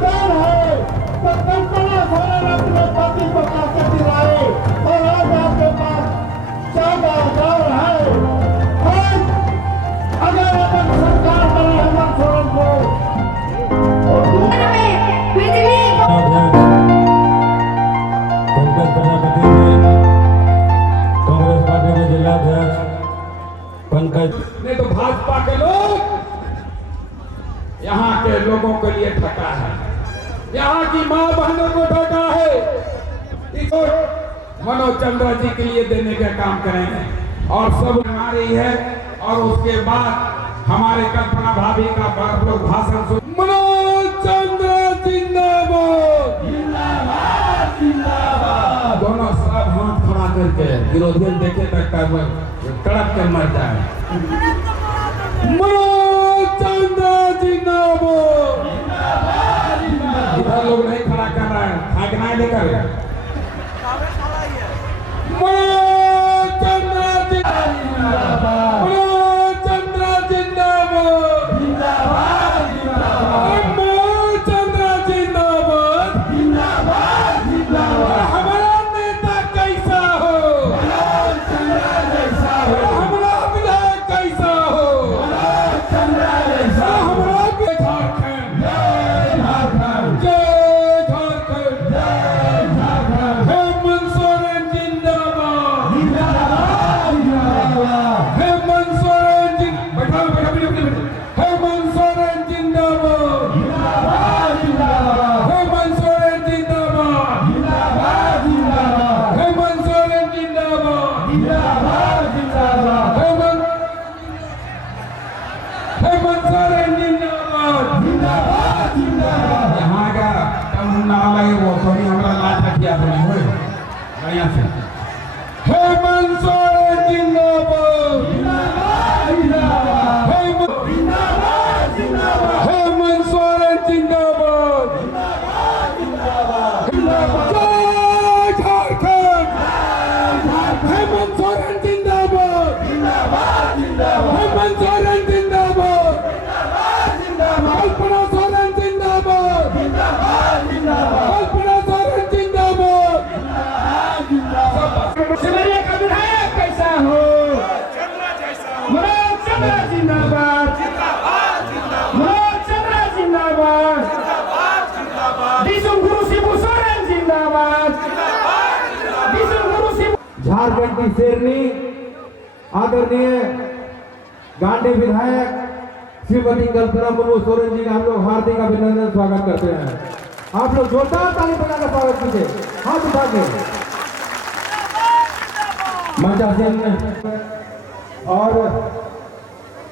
कौन है तो कल्पना सोरेन अपने पति को कैसे दिलाए और आज आपके पास 14 गाँव है। और अगर अपन सरकार करे हेमंत सोरेन को कांग्रेस पार्टी के जिलाध्यक्ष पंकज नहीं तो भाजपा के लोग यहाँ के लोगों के लिए ठगा है, यहाँ की माँ बहनों को ठगा है। इसको मनोज चंद्रा जी के लिए देने का काम करेंगे और सब आ रही है। और उसके बाद हमारे कल्पना भाभी का आप लोग भाषण सुन। मनोज चंद्रा जिंदाबाद जिंदाबाद जिंदाबाद। दोनों सब हाथ खड़ा करके विरोधी देखे तक तड़प के मर जाए। मनोज चंद्रा जिंदाबाद जिंदाबाद। इधर लोग नहीं खड़ा कर रहे हैं, भागना है लेकर। मनोज चंद्रा जिंदाबाद मनोज चंद्रा जिंदाबाद जिंदाबाद जिंदाबाद। मनोज चंद्रा जिंदाबाद जिंदाबाद जिंदाबाद। हमारा नेता कैसा हो मनोज चंद्रा जैसा हो, हमारा विधायक कैसा हो मनोज चंद्रा जैसा। हमारा झारखंड जय झारखंड जय झारखंड जय झारखंड। हेमंत सोरेन जिंदाबाद जिंदाबाद जिंदाबाद। हेमंत सोरेन हेमंत सोरेन जिंदाबाद जिंदाबाद जिंदाबाद। हेमंत सोरेन जिंदाबाद जिंदाबाद जिंदाबाद। हेमंत सोरेन जिंदाबाद जिंदाबाद जिंदाबाद। हेमंत सोरेन जिंदाबाद जिंदाबाद जिंदाबाद। यहाँ का नाम वो थोड़ी हमारा लाज किया तो नहीं हुए बढ़िया से। हेमंत सोरेन जिंदाबाद जिंदाबाद जिंदाबाद। हेमंत जिंदाबाद जिंदाबाद। हेमंत सोरेन जिंदाबाद जिंदाबाद जिंदाबाद जिंदाबाद। जय झारखंड हेमंत सोरेन जिंदाबाद जिंदाबाद जिंदाबाद। हेमंत सोरेन जिंदाबाद जिंदाबाद जिंदाबाद। कल्पना सोरेन जिंदाबाद जिंदाबाद जिंदाबाद। कल्पना सोरेन जिंदाबाद जिंदाबाद जिंदाबाद। सिमरिया का विधायक कैसा हो मनोज चंद्रा जिंदाबाद जिंदाबाद जिंदाबाद। मनोज चंद्रा जिंदाबाद जिंदाबाद जिंदाबाद। दिसुम गुरु शिबू सोरेन जिंदाबाद जिंदाबाद जिंदाबाद। दिसुम गुरु शिबू। झारखंड की शेरनी आदरणीय गांधी विधायक श्रीमती कल्पना मुर्मू सोरेन जी का हम लोग हार्दिक अभिनंदन स्वागत करते हैं। आप लोग जोरदार ताली बजाकर स्वागत कीजिए, हाथ उठा के मंचासीन। और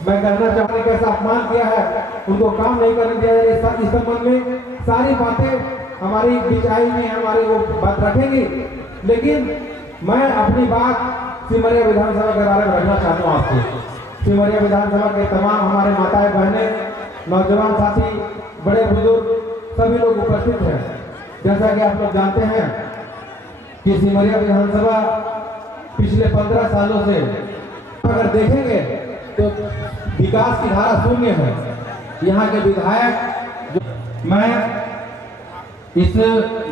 मैं कहना चाहूंगा कैसा अपमान किया है, उनको काम नहीं करने दिया जाए। इस संबंध में सारी बातें हमारी बिचाई में हमारी वो बात रखेंगी, लेकिन मैं अपनी बात सिमरिया विधानसभा के बारे में रखना चाहता हूँ आपसे। सिमरिया विधानसभा के तमाम हमारे माताएं बहनें, नौजवान साथी, बड़े बुजुर्ग सभी लोग उपस्थित हैं। जैसा कि आप लोग जानते हैं कि सिमरिया विधानसभा पिछले 15 सालों से अगर देखेंगे तो विकास की धारा शून्य है। यहाँ के विधायक मैं इस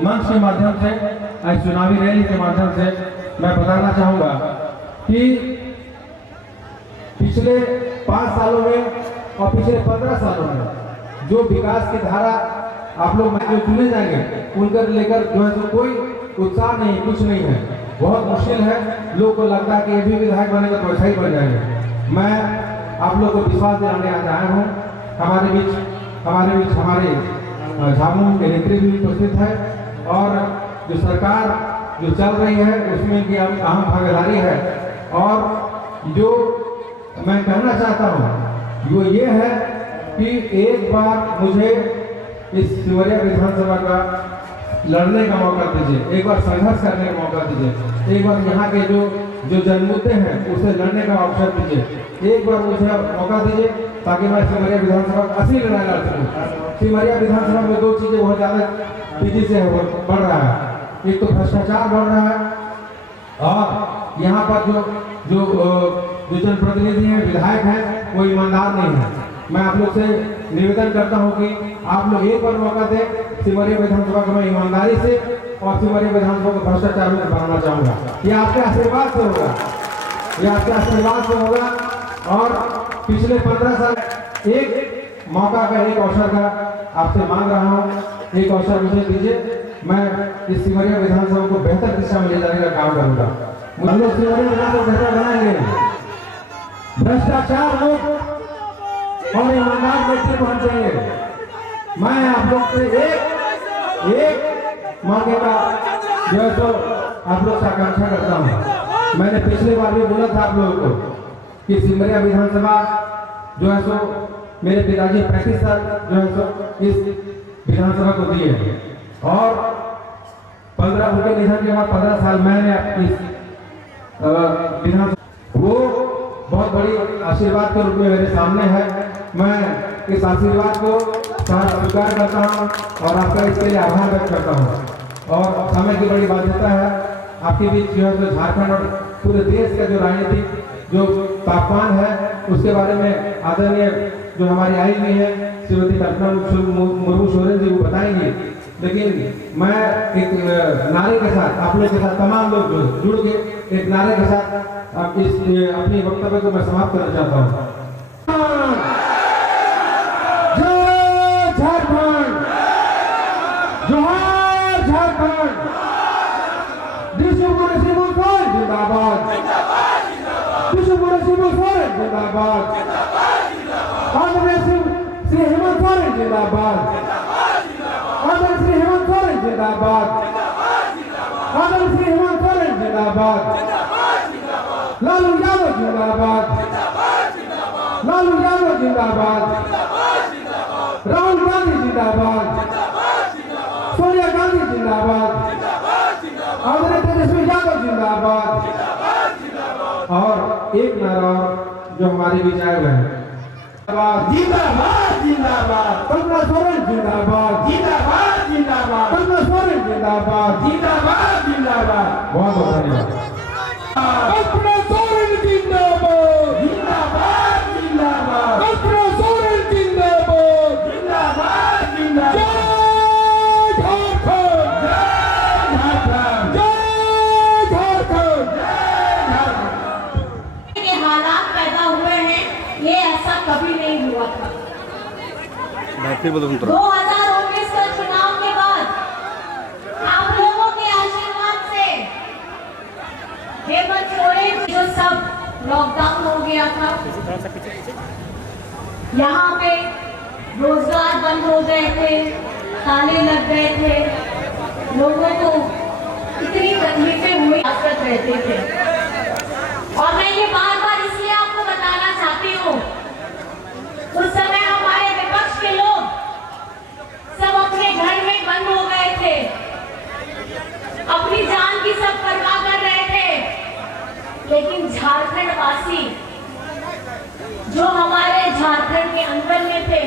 मंच के माध्यम से, आज चुनावी रैली के माध्यम से मैं बताना चाहूंगा कि पिछले 5 सालों में और पिछले 15 सालों में जो विकास की धारा आप लोग जो चुने जाएंगे उनका लेकर जो है तो कोई उत्साह नहीं, कुछ नहीं है, बहुत मुश्किल है। लोग को लगता है कि ये भी विधायक बनेगा तो ऐसा ही बन जाएंगे। मैं आप लोग को विश्वास दिलाने आया हूँ। हमारे बीच हमारे झामुमो के नेत्री भी उपस्थित है और जो सरकार जो चल रही है उसमें की अहम भागीदारी है। और जो मैं कहना चाहता हूँ वो ये है कि एक बार मुझे इस सिमरिया विधानसभा का लड़ने का मौका दीजिए, एक बार संघर्ष करने का मौका दीजिए, एक बार यहाँ के जो जनमुद्दे हैं उसे लड़ने का अवसर दीजिए, एक बार मुझे मौका दीजिए ताकि मैं सिमरिया विधानसभा का असली लड़ाई लड़ सकूँ। सिमरिया विधानसभा में 2 चीजें बहुत ज्यादा तेजी से बढ़ रहा है। एक तो भ्रष्टाचार बढ़ रहा है और यहाँ पर जो जनप्रतिनिधि हैं, विधायक हैं, वो ईमानदार नहीं है। मैं आप लोग से निवेदन करता हूं कि आप लोग एक बार मौका दें सिमरिया विधानसभा को मैं ईमानदारी से और सिमरिया विधानसभा को भ्रष्टाचार में बनाना चाहूंगा। ये आपके आशीर्वाद से होगा, ये आपके आशीर्वाद से होगा। और पिछले 15 साल एक मौका का, एक अवसर का आपसे मांग रहा हूँ, एक अवसर मुझे दीजिए, मैं इस सिमरिया विधानसभा को बेहतर दिशा में ले जाने का काम करूंगा। मुझे लोग सिमरिया विधानसभा बेहतर बनाएंगे, भ्रष्टाचार मुक्त और ईमानदार व्यक्ति पहुंचेंगे। मैं आप लोग से एक मौके का जो है तो आप लोग से आकांक्षा करता हूँ। मैंने पिछले बार भी बोला था आप लोगों को कि सिमरिया विधानसभा जो है सो मेरे पिताजी 35 साल जो है सो इस विधानसभा को दिए और 15 उनके निधन के बाद 15 साल मैंने इस विधानसभा, वो बहुत बड़ी आशीर्वाद के रूप में मेरे सामने है। मैं इस आशीर्वाद को स्वीकार करता हूँ और आपका इसके लिए आभार व्यक्त करता हूँ। और समय की बड़ी बाध्यता है, आपके बीच जो है तो झारखंड और पूरे देश का जो राजनीतिक जो तापमान है उसके बारे में आदरणीय जो हमारी आई हुई है श्रीमती कल्पना मुर्मू सोरेन जी वो बताएंगे। लेकिन मैं एक नारे के साथ आप लोग के साथ तमाम लोग जो जुड़ के एक नारे के साथ इस अपनी वक्तव्य को मैं समाप्त करना चाहता हूँ। जय झारखंड, जोहार झारखंड, विश्वगुरु शिबू सोरेन जिंदाबाद, विश्वगुरु शिबू सोरेन जिंदाबाद, आदरणीय श्री हेमंत सोरेन जिंदाबाद, आदरणीय श्री हेमंत सोरेन जिंदाबाद, आदरणीय श्री हेमंत सोरेन जिंदाबाद, लालू यादव जिंदाबाद, लालू यादव जिंदाबाद, राहुल गांधी जिंदाबाद, सोनिया गांधी जिंदाबाद, आदरणीय तेजस्वी यादव जिंदाबाद। और एक नारा जो हमारे बीच आए हुए हैं, जिंदाबाद जिंदाबाद, कल्पना सोरेन जिंदाबाद, जिंदाबाद जिंदाबाद, कल्पना सोरेन जिंदाबाद, जिंदाबाद जिंदाबाद। बहुत बहुत धन्यवाद। कल्पना सोरेन जिंदाबाद, जिंदाबाद जिंदाबाद, कल्पना सोरेन जिंदाबाद, जिंदाबाद जिंदाबाद। जय झारखंड, जय झारखंड, जय झारखंड, जय झारखंड। के हालात पैदा हुए हैं, ये ऐसा कभी नहीं हुआ था। 2019 का चुनाव के बाद आप लोगों के आशीर्वाद से हेमंत सोरेन जो सब लॉकडाउन हो गया था, यहाँ पे रोजगार बंद हो गए थे, ताले लग गए थे, लोगों को इतनी तकलीफें हुई आफत रहते थे। और मैं ये बार बार इसलिए आपको बताना चाहती हूँ, उस समय हमारे विपक्ष के लोग सब अपने घर में बंद हो गए थे, अपनी जान की सब परवाह कर रहे थे। लेकिन झारखंड वासी जो हमारे झारखंड के अंदर में थे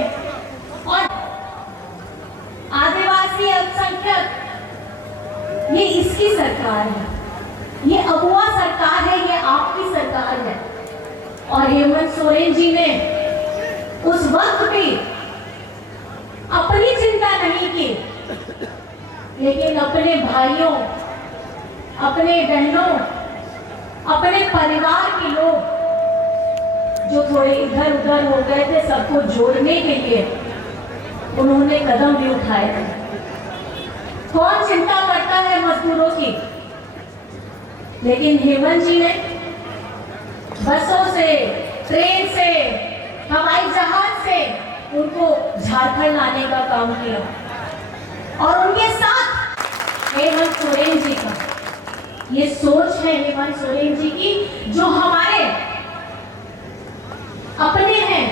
और आदिवासी अल्पसंख्यक, ये इसकी सरकार है, ये अगुआ सरकार है, ये आपकी सरकार है। और हेमंत सोरेन जी ने उस वक्त भी अपनी चिंता नहीं की, लेकिन अपने भाइयों, अपने बहनों, अपने परिवार के लोग जो थोड़े इधर उधर हो गए थे, सबको जोड़ने के लिए उन्होंने कदम भी उठाए थे। कौन चिंता करता है मजदूरों की? लेकिन हेमंत जी ने बसों से, ट्रेन से, हवाई जहाज से उनको झारखंड लाने का काम किया। और उनके साथ हेमंत सोरेन जी का ये सोच है, हेमंत सोरेन जी की, जो हमारे अपने हैं,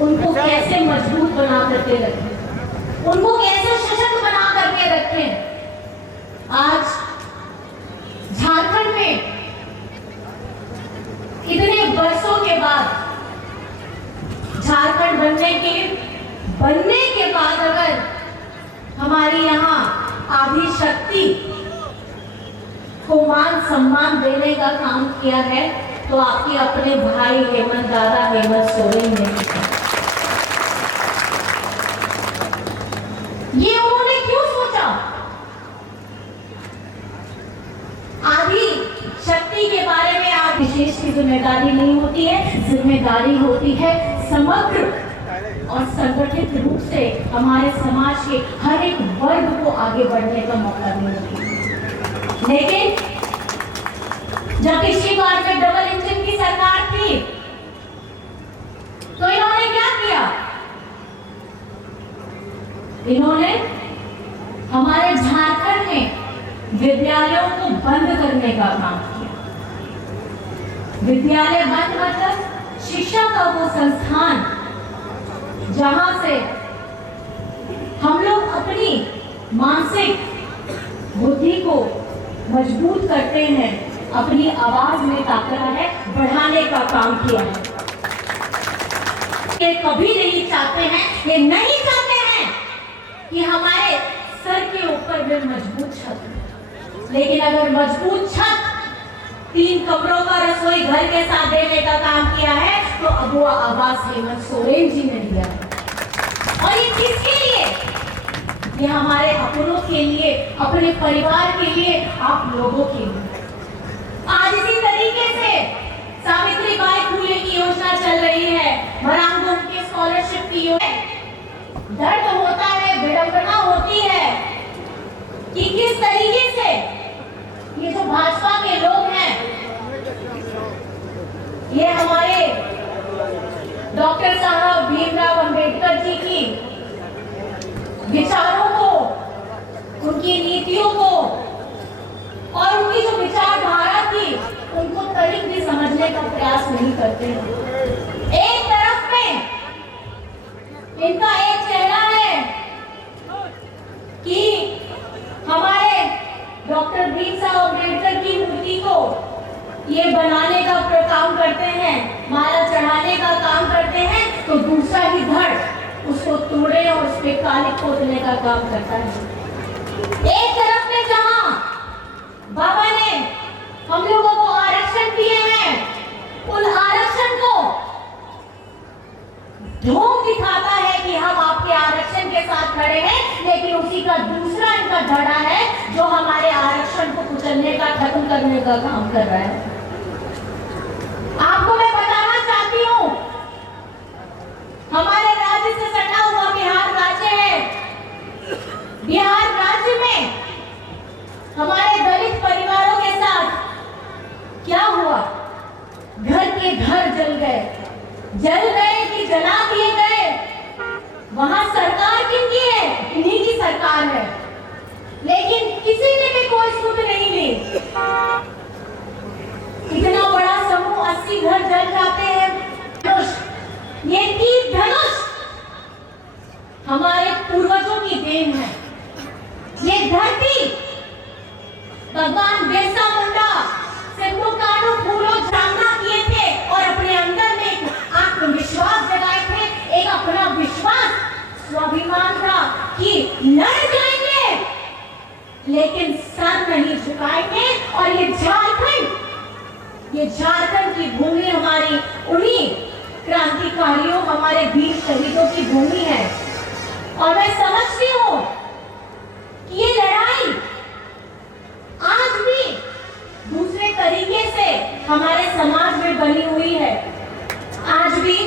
उनको कैसे मजबूत बना करके रखें, उनको कैसे सशक्त बना करके रखें। आज झारखंड में इतने वर्षों के बाद, झारखंड बनने के बाद अगर हमारी यहाँ आदि शक्ति को मान सम्मान देने का काम किया है, तो आपके अपने भाई हेमंत दादा हेमंत सोरेन ने किया। ये उन्होंने क्यों सोचा? आदि शक्ति के बारे में आज विशेष की जिम्मेदारी नहीं होती है, जिम्मेदारी होती है समग्र और संगठित रूप से हमारे समाज के हर एक वर्ग को आगे बढ़ने का मौका मिलता है। लेकिन जब पिछली बार में डबल इंजन की सरकार थी तो इन्होंने क्या किया? इन्होंने हमारे झारखंड में विद्यालयों को बंद करने का काम किया। विद्यालय बंद मतलब शिक्षा का वो संस्थान जहां से हम लोग अपनी मानसिक बुद्धि को मजबूत करते हैं, अपनी आवाज में ताकत है बढ़ाने का काम किया है। ये कभी नहीं चाहते हैं, ये नहीं चाहते हैं कि हमारे सर के ऊपर में मजबूत छत, लेकिन अगर मजबूत छत 3 कमरों का रसोई घर के साथ देने का काम किया है तो अब वो आवाज हेमंत सोरेन जी ने दिया है। और ये किसके लिए? ये हमारे अपनों के लिए, अपने परिवार के लिए, आप लोगों के लिए। आज इसी तरीके से सावित्रीबाई फुले की योजना चल रही है, मरांगों की स्कॉलरशिप की योजना। दर्द होता है, विडंबना होती है कि किस तरीके से ये जो भाजपा के लोग हैं, ये हमारे डॉक्टर साहब भीमराव अंबेडकर जी की विचारों को, उनकी नीतियों को और उनकी जो विचारधारा थी उनको तरीक भी समझने का प्रयास नहीं करते हैं। एक तरफ में इनका एक चेहरा है कि हमारे डॉक्टर भीमराव अंबेडकर की मूर्ति को ये बनाने का काम करते हैं, माला चढ़ाने का काम करते हैं, तो दूसरा ही धड़ उसको तोड़े और उस पे कालिक पोतने का काम करता है। एक तरफ में जहां बाबा ने हम लोगों को आरक्षण दिए हैं, उन आरक्षण को ढोंग दिखाता है कि हम आपके आरक्षण के साथ खड़े हैं, लेकिन उसी का दूसरा इनका धड़ा है जो हमारे आरक्षण को कुचलने का, खत्म करने का काम कर रहा है। आपको मैं बताना चाहती हूं, हमारे राज्य से सटा हुआ बिहार राज्य है। बिहार राज्य में हमारे दलित परिवारों के साथ क्या हुआ? घर के घर जल गए कि जला दिए गए। वहां सरकार किनकी है? इन्हीं की सरकार है, लेकिन किसी ने भी कोई सुध नहीं ली। इतना बड़ा समूह 80 घर जल जाते हैं। ये तीर धनुष हमारे पूर्वजों की देन है। ये धरती भगवान बिरसा मुंडा सिंधु कानू फूलों झांकना किए थे और अपने अंदर में एक आत्मविश्वास जगाए थे, एक अपना विश्वास, स्वाभिमान था कि लड़ जाएंगे लेकिन सर नहीं झुकाएंगे। और ये झारखंड की भूमि हमारी उन्हीं क्रांतिकारियों, हमारे वीर शहीदों की भूमि है। और मैं समझती हूँ कि ये लड़ाई आज भी दूसरे तरीके से हमारे समाज में बनी हुई है। आज भी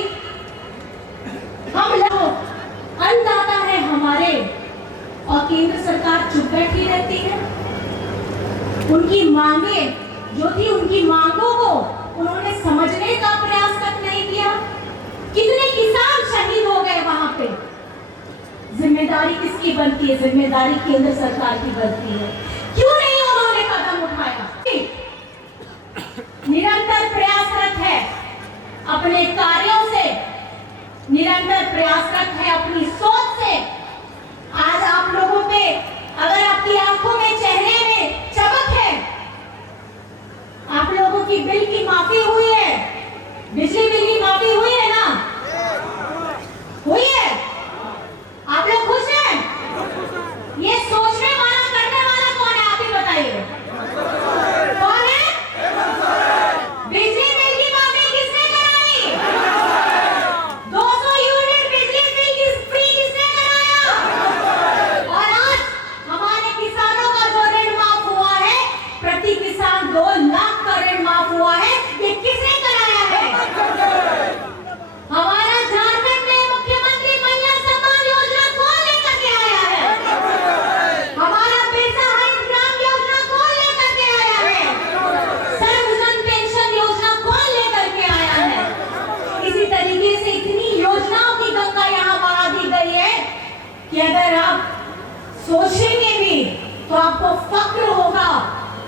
हम लोग अन्नदाता है हमारे, और केंद्र सरकार चुप बैठी रहती है। उनकी मांगे जो थी, उनकी मांगों को उन्होंने समझने का प्रयास तक नहीं किया। कितने किसान शहीद हो गए वहां पे। जिम्मेदारी किसकी बनती है? जिम्मेदारी केंद्र सरकार की बनती है। क्यों नहीं उन्होंने कदम उठाया? निरंतर प्रयासरत है अपने कार्यों से, निरंतर प्रयासरत है अपनी सोच से। आज आप लोगों पे अगर आपकी आंखों में, चेहरे में चमक है, आप लोगों की बिल की माफी हुई है, बिजली बिल की माफी हुई है ना? हुई है? आप लोग खुश हैं? ये सोचने वाला, करने वाला कौन है? आप ही बताइए, कौन है? बिजली बिल की माफी किसने कराई? 200 यूनिट बिजली बिल की फ्री किसने कि अगर आप सोचेंगे भी तो आपको फक्र होगा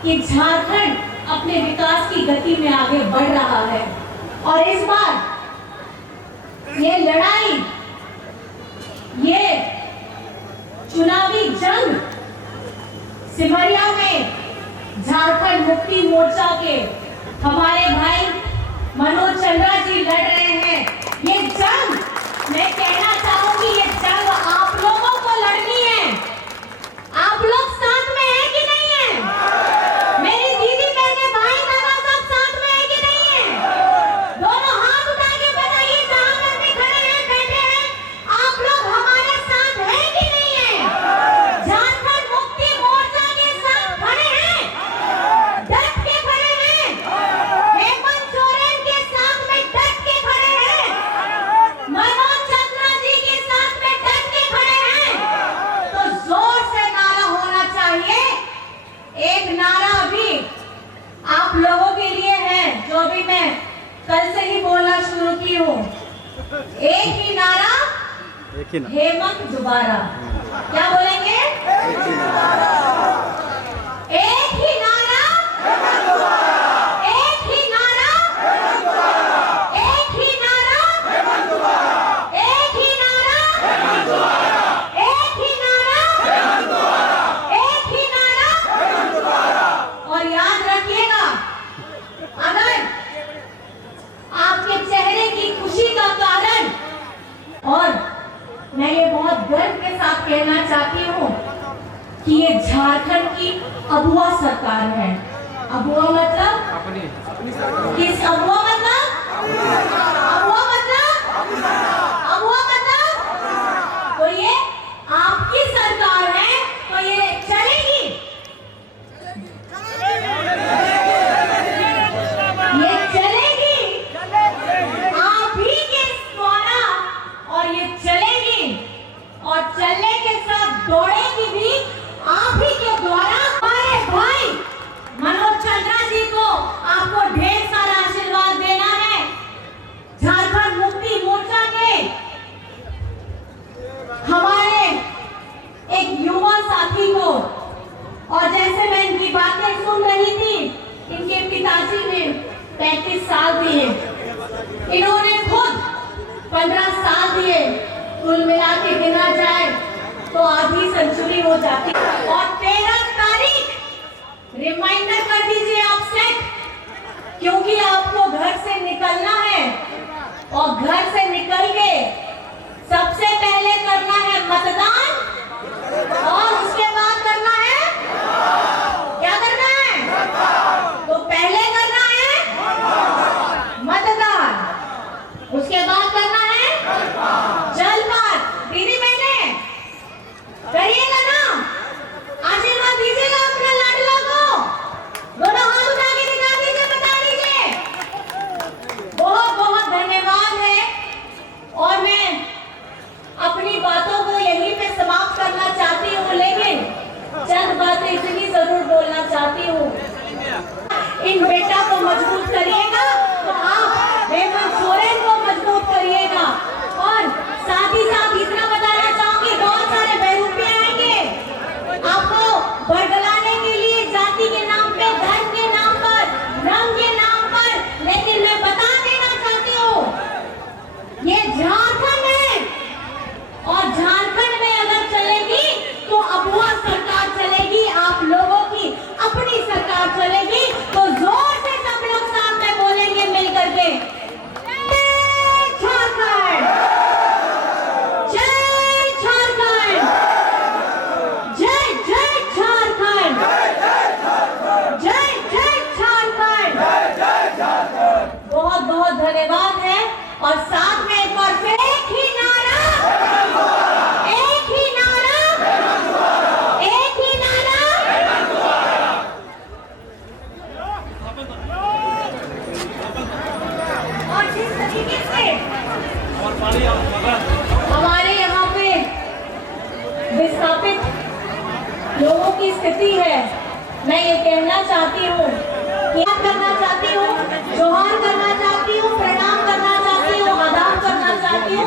कि झारखंड अपने विकास की गति में आगे बढ़ रहा है। और इस बार ये लड़ाई, ये चुनावी जंग सिमरिया में झारखंड मुक्ति मोर्चा के हमारे भाई मनोज चंद्रा जी लड़ रहे हैं। ये जंग, मैं कहना चाहूंगी, ये जंग आप लोगों को लड़नी है। आप लोग साथ में हैं कि नहीं है? मेरी दीदी बहने भाई दादा सब साथ में है कि नहीं है? दोनों हाथ उठा के बताइए, जहां पर भी खड़े हैं, बैठे हैं, आप लोग हमारे साथ हैं कि नहीं है? झारखंड मुक्ति मोर्चा के साथ खड़े हैं, डट के खड़े हैं, हेमंत सोरेन के साथ में डट के खड़े हैं, मनोज चंद्रा जी के साथ में डट के खड़े हैं। तो जोर से नारा होना चाहिए। एक नारा अभी आप लोगों के लिए है, जो भी मैं कल से ही बोलना शुरू की हूँ। एक ही नारा, हेमंत दोबारा। क्या बोलेंगे? एक ही नारा, एक ही नारा, एक ही नारा, एक ही नारा, एक ही नारा। और याद रखिएगा, अगर आपके चेहरे की खुशी का कारण, और मैं ये बहुत गर्व के साथ कहना चाहती हूँ कि ये झारखंड की अगुआ सरकार है। अगुआ मतलब किस? अगुआ मतलब, अगुआ मतलब, अगुआ मतलब, तो ये आपकी सरकार है, तो ये चलेगी, ये चलेगी आप ही के द्वारा, और ये चलेगी और चलने के साथ दौड़ेगी भी आप ही के द्वारा। हमारे भाई मनोज चंद्रा जी को आपको ढेर सारा आशीर्वाद देना है। झारखंड मुक्ति मोर्चा के हमारे एक युवा साथी को, और जैसे मैं इनकी बातें सुन रही थी, इनके पिताजी ने 35 साल दिए, इन्होंने खुद 15 साल दिए, कुल मिला के गिना जाए तो आधी सेंचुरी हो जाती। और 13 तारीख रिमाइंडर कर दीजिए आप सेट, क्योंकि आपको घर से निकलना है, और घर से निकल के सबसे पहले करना है मतदान, और उसके बाद करना है, क्या करना है? तो पहले करना है मतदान, उसके बाद करना है जलपान। दीदी बहने करिएगा ना, आशीर्वाद दीजिएगा अपने लाडला को, दोनों हाथ उठा के दिखा दीजिए, बता दीजिए। बहुत बहुत धन्यवाद है, और मैं अपनी बातों को यहीं पे समाप्त करना चाहती हूँ, लेकिन चंद बातें इतनी जरूर बोलना चाहती हूँ। इन बेटा को मजबूत करिएगा तो आप हेमंत सोरेन को मजबूत करिएगा। और साथ ही साथ इतना बताना चाहूंगी, बहुत सारे बहरूपिया आएंगे आपको बरगलाने के लिए, जाति के नाम पे, धर्म के नाम पर, रंग के नाम पर, लेकिन मैं बता देना चाहती हूँ, ये झारखंड है, और झारखंड में अगर चलेगी तो अगुआ सरकार चलेगी, आप लोगों की अपनी सरकार चलेगी। तो जोर से सब लोग साथ में बोलेंगे मिलकर के, जय झारखंड, जय झारखंड, जय जय झारखंड, जय जय झारखंड। बहुत बहुत धन्यवाद है। और साथ में एक बार फिर एक ही नारा, एक ही नारा, एक ही नारा। और जिस तरीके से हमारे यहाँ पे विस्थापित लोगों की स्थिति है, मैं ये कहना चाहती हूँ, याद करना चाहती हूँ, जोहार करना चाहती हूँ, प्रणाम करना चाहती हूँ, आदाब करना चाहती हूँ।